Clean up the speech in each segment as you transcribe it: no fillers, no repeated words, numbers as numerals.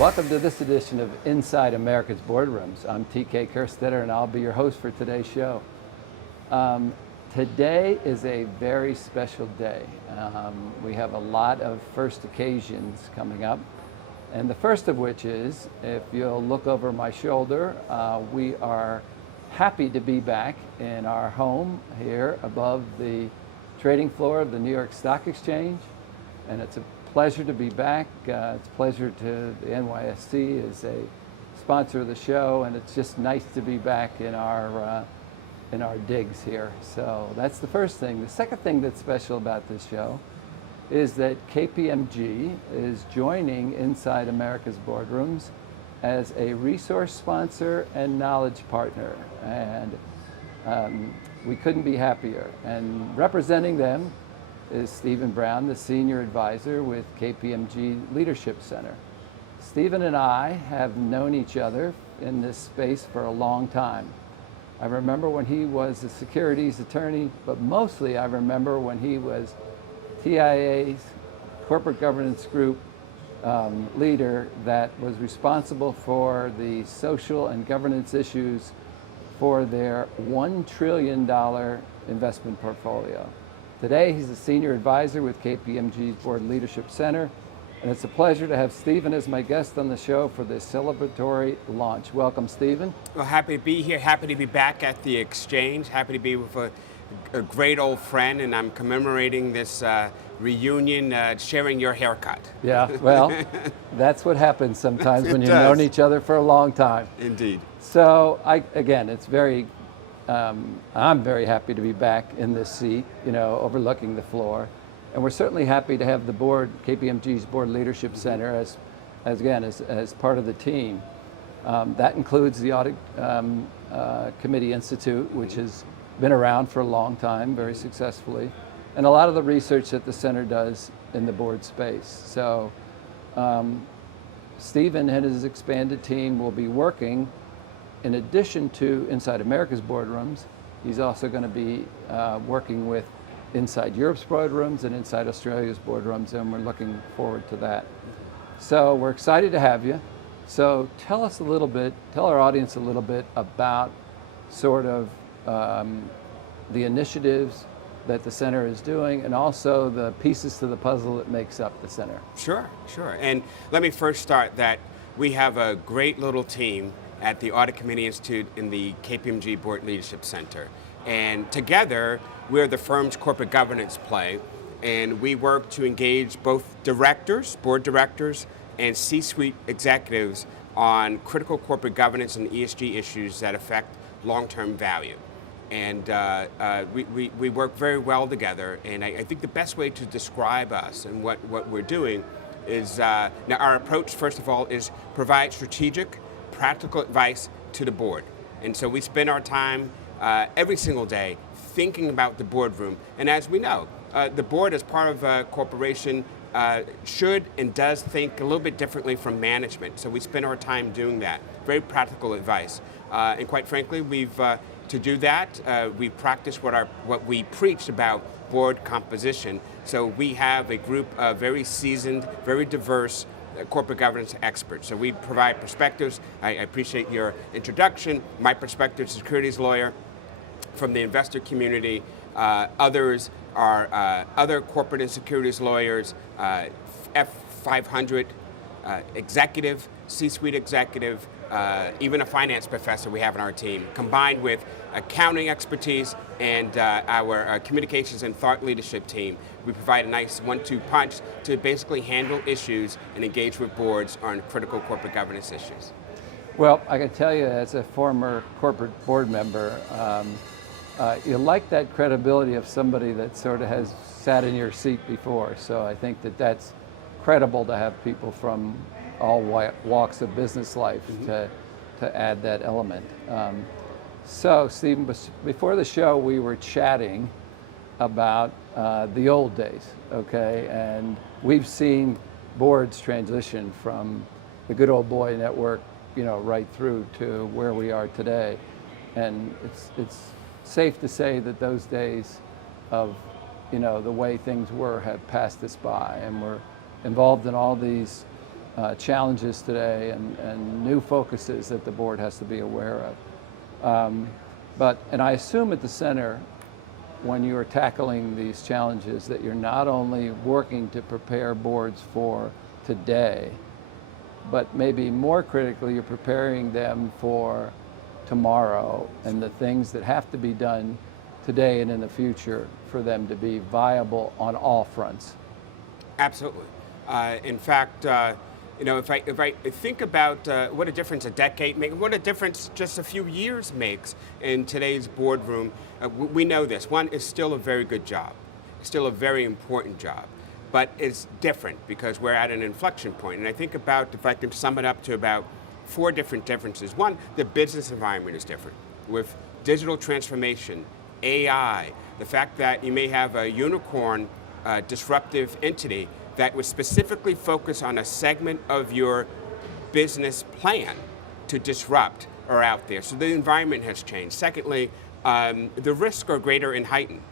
Welcome to this edition of Inside America's Boardrooms. I'm TK Kerstetter and I'll be your host for today's show. Today is a very special day. We have a lot of first occasions coming up, and the first of which is, if you'll look over my shoulder, we are happy to be back in our home here above the trading floor of the New York Stock Exchange, and it's a pleasure to be back. It's a pleasure to the NYSC as a sponsor of the show, and it's just nice to be back in our digs here. So that's the first thing. The second thing that's special about this show is that KPMG is joining Inside America's Boardrooms as a resource sponsor and knowledge partner, and we couldn't be happier. And representing them is Stephen Brown, the Senior Advisor with KPMG Leadership Center. Stephen and I have known each other in this space for a long time. I remember when he was a securities attorney, but mostly I remember when he was TIA's corporate governance group leader that was responsible for the social and governance issues for their $1 trillion investment portfolio. Today, he's a senior advisor with KPMG's Board Leadership Center, and it's a pleasure to have Stephen as my guest on the show for this celebratory launch. Welcome, Stephen. Well, happy to be here, happy to be back at the Exchange, happy to be with a great old friend, and I'm commemorating this reunion, sharing your haircut. Yeah, well, that's what happens sometimes when you've known each other for a long time. Indeed. So, again, it's very, I'm very happy to be back in this seat, overlooking the floor. And we're certainly happy to have the board, KPMG's Board Leadership Center, as part of the team. That includes the Audit Committee Institute, which has been around for a long time, very successfully, and a lot of the research that the center does in the board space. So Stephen and his expanded team will be working, in addition to Inside America's Boardrooms, he's also going to be working with Inside Europe's Boardrooms and Inside Australia's Boardrooms, and we're looking forward to that. So we're excited to have you. So tell our audience a little bit about sort of the initiatives that the center is doing, and also the pieces to the puzzle that makes up the center. Sure. And let me first start that we have a great little team at the Audit Committee Institute in the KPMG Board Leadership Center. And together, we're the firm's corporate governance play, and we work to engage both directors, board directors, and C-suite executives on critical corporate governance and ESG issues that affect long-term value. And we work very well together, and I think the best way to describe us and what we're doing is, now our approach, first of all, is provide strategic, practical advice to the board. And so we spend our time every single day thinking about the boardroom. And as we know, the board, as part of a corporation, should and does think a little bit differently from management. So we spend our time doing that. Very practical advice. And quite frankly, to do that, we practice what we preach about board composition. So we have a group of very seasoned, very diverse corporate governance experts. So we provide perspectives. I appreciate your introduction. My perspective as a securities lawyer from the investor community. Others are other corporate and securities lawyers, F500 executive, C-suite executive, even a finance professor we have on our team, combined with accounting expertise and our communications and thought leadership team. We provide a nice 1-2 punch to basically handle issues and engage with boards on critical corporate governance issues. Well, I can tell you, as a former corporate board member, you like that credibility of somebody that sort of has sat in your seat before. So I think that's credible to have people from all walks of business life to add that element. So Stephen, before the show we were chatting about the old days, okay? And we've seen boards transition from the good old boy network, right through to where we are today. And it's safe to say that those days of, the way things were have passed us by, and we're involved in all these challenges today and new focuses that the board has to be aware of. And I assume at the center, when you are tackling these challenges, that you're not only working to prepare boards for today, but maybe more critically, you're preparing them for tomorrow and the things that have to be done today and in the future for them to be viable on all fronts. Absolutely. In fact, if I think about what a difference a decade makes, what a difference just a few years makes in today's boardroom, we know this. One, is still a very good job. It's still a very important job. But it's different because we're at an inflection point. And I think about, if I can sum it up to about 4 different differences. One, the business environment is different. With digital transformation, AI, the fact that you may have a unicorn disruptive entity that would specifically focus on a segment of your business plan to disrupt are out there. So the environment has changed. Secondly, the risks are greater and heightened.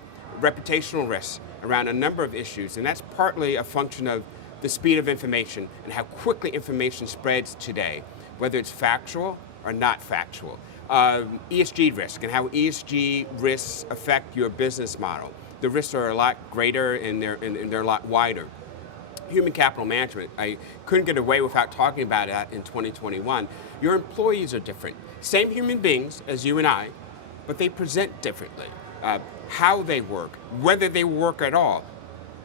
Reputational risks around a number of issues, and that's partly a function of the speed of information and how quickly information spreads today, whether it's factual or not factual. ESG risk and how ESG risks affect your business model. The risks are a lot greater and they're a lot wider. Human capital management, I couldn't get away without talking about that in 2021. Your employees are different. Same human beings as you and I, but they present differently. How they work, whether they work at all,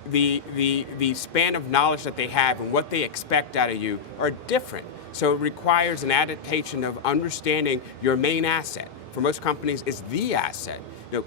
the span of knowledge that they have and what they expect out of you are different. So it requires an adaptation of understanding your main asset. For most companies, it's the asset.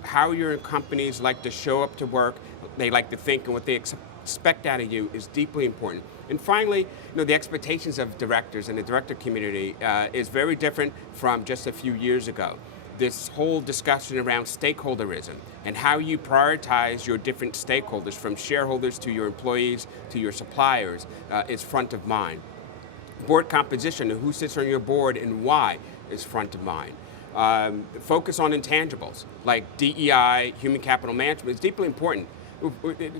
How your companies like to show up to work, they like to think, and what they expect out of you is deeply important. And finally, the expectations of directors and the director community is very different from just a few years ago. This whole discussion around stakeholderism and how you prioritize your different stakeholders, from shareholders to your employees to your suppliers, is front of mind. Board composition and who sits on your board and why is front of mind. Focus on intangibles like DE&I, human capital management is deeply important.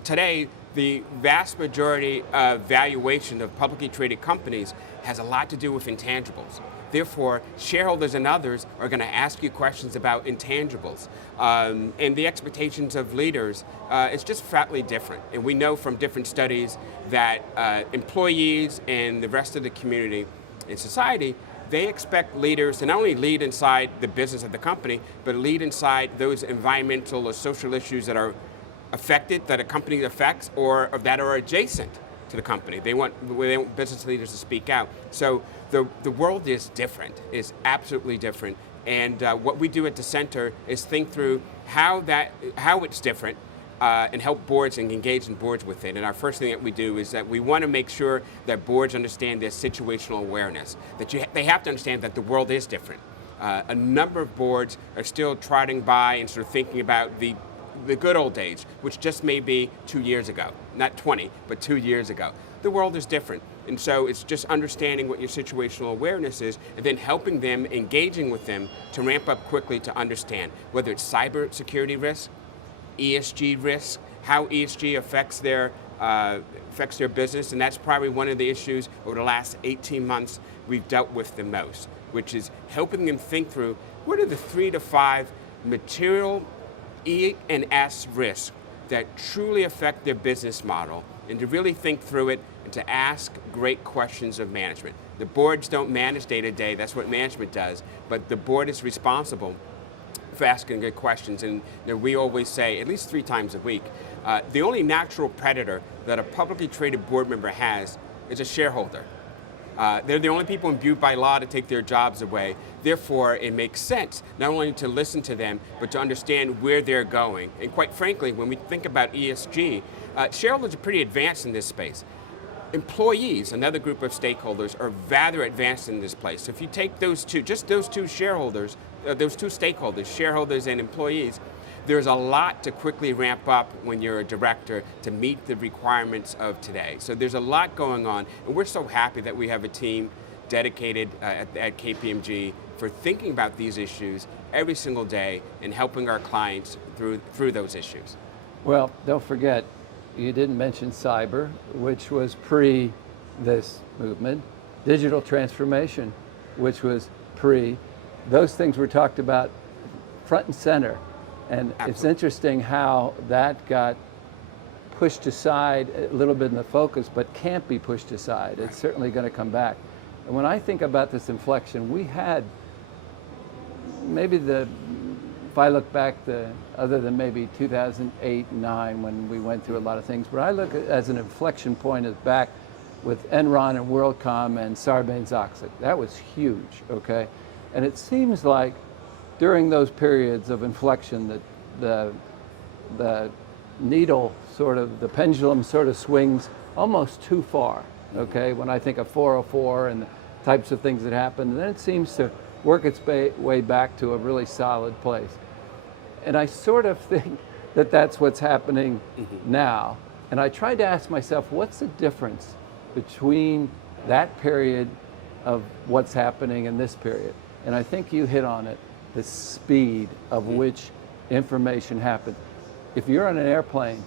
Today, the vast majority of valuation of publicly traded companies has a lot to do with intangibles. Therefore, shareholders and others are going to ask you questions about intangibles. And the expectations of leaders is just flatly different. And we know from different studies that employees and the rest of the community and society, they expect leaders to not only lead inside the business of the company, but lead inside those environmental or social issues that are affected, that a company affects, or that are adjacent to the company. They want business leaders to speak out. So the world is different, is absolutely different. And what we do at the center is think through how it's different and help boards and engage in boards with it. And our first thing that we do is that we want to make sure that boards understand their situational awareness, that they have to understand that the world is different. A number of boards are still trotting by and sort of thinking about the good old days, which just may be 2 years ago, not 20, but 2 years ago. The world is different. And so it's just understanding what your situational awareness is and then helping them, engaging with them to ramp up quickly to understand whether it's cyber security risk, ESG risk, how ESG affects their business. And that's probably one of the issues over the last 18 months we've dealt with the most, which is helping them think through what are the 3 to 5 material E and S risks that truly affect their business model, and to really think through it and to ask great questions of management. The boards don't manage day to day, that's what management does, but the board is responsible for asking good questions. And we always say, at least 3 times a week, the only natural predator that a publicly traded board member has is a shareholder. They're the only people imbued by law to take their jobs away. Therefore, it makes sense not only to listen to them, but to understand where they're going. And quite frankly, when we think about ESG, shareholders are pretty advanced in this space. Employees, another group of stakeholders, are rather advanced in this place. So if you take those two, just those two shareholders, those two stakeholders, shareholders and employees, there's a lot to quickly ramp up when you're a director to meet the requirements of today. So there's a lot going on, and we're so happy that we have a team dedicated at KPMG for thinking about these issues every single day and helping our clients through those issues. Well, don't forget, you didn't mention cyber, which was this movement, digital transformation, which was pre. Those things were talked about front and center. And Absolutely. It's interesting how that got pushed aside a little bit in the focus, but can't be pushed aside. It's certainly going to come back. And when I think about this inflection, we had maybe if I look back, other than maybe 2008, 9, when we went through a lot of things, but I look at as an inflection point as back with Enron and WorldCom and Sarbanes-Oxley. That was huge, okay? And it seems like during those periods of inflection that the needle the pendulum sort of swings almost too far, okay? When I think of 404 and the types of things that happen, and then it seems to work its way back to a really solid place. And I sort of think that that's what's happening now. And I tried to ask myself, what's the difference between that period of what's happening in this period? And I think you hit on it, the speed of which information happens. If you're on an airplane,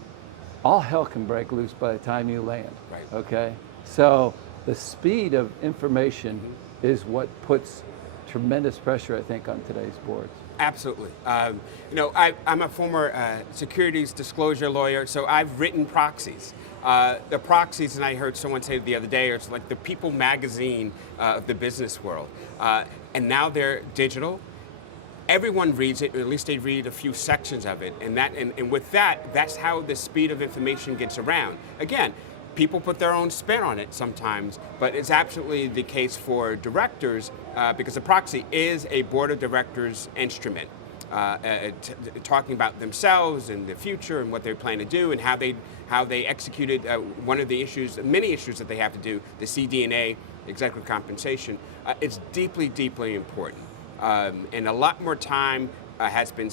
all hell can break loose by the time you land, Right. okay? So the speed of information is what puts tremendous pressure, I think, on today's boards. Absolutely. I'm a former securities disclosure lawyer, so I've written proxies. The proxies, and I heard someone say the other day, it's like the People magazine of the business world. And now they're digital. Everyone reads it, or at least they read a few sections of it, and with that, that's how the speed of information gets around. Again, people put their own spin on it sometimes, but it's absolutely the case for directors because a proxy is a board of directors instrument, talking about themselves and the future and what they plan to do and how they executed one of the issues, many issues that they have to do, the CD&A, executive compensation. It's deeply, deeply important. And a lot more time has been,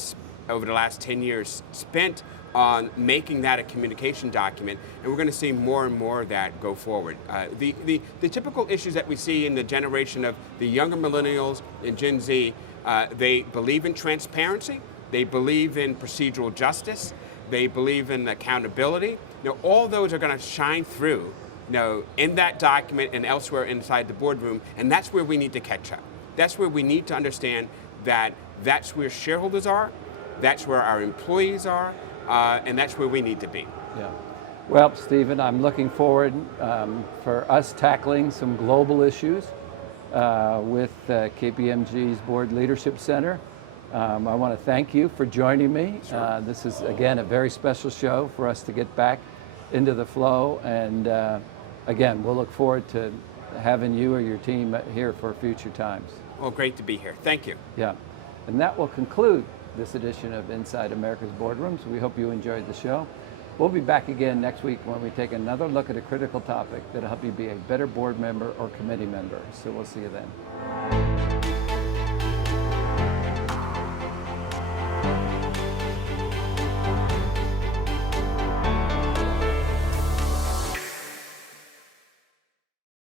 over the last 10 years, spent on making that a communication document, and we're going to see more and more of that go forward. The typical issues that we see in the generation of the younger millennials and Gen Z, they believe in transparency, they believe in procedural justice, they believe in accountability. All those are going to shine through, in that document and elsewhere inside the boardroom, and that's where we need to catch up. That's where we need to understand that that's where shareholders are, that's where our employees are, and that's where we need to be. Yeah. Well, Stephen, I'm looking forward for us tackling some global issues with KPMG's Board Leadership Center. I want to thank you for joining me. Sure. This is, again, a very special show for us to get back into the flow. And again, we'll look forward to having you or your team here for future times. Well, great to be here. Thank you. Yeah. And that will conclude this edition of Inside America's Boardrooms. We hope you enjoyed the show. We'll be back again next week when we take another look at a critical topic that'll help you be a better board member or committee member. So we'll see you then.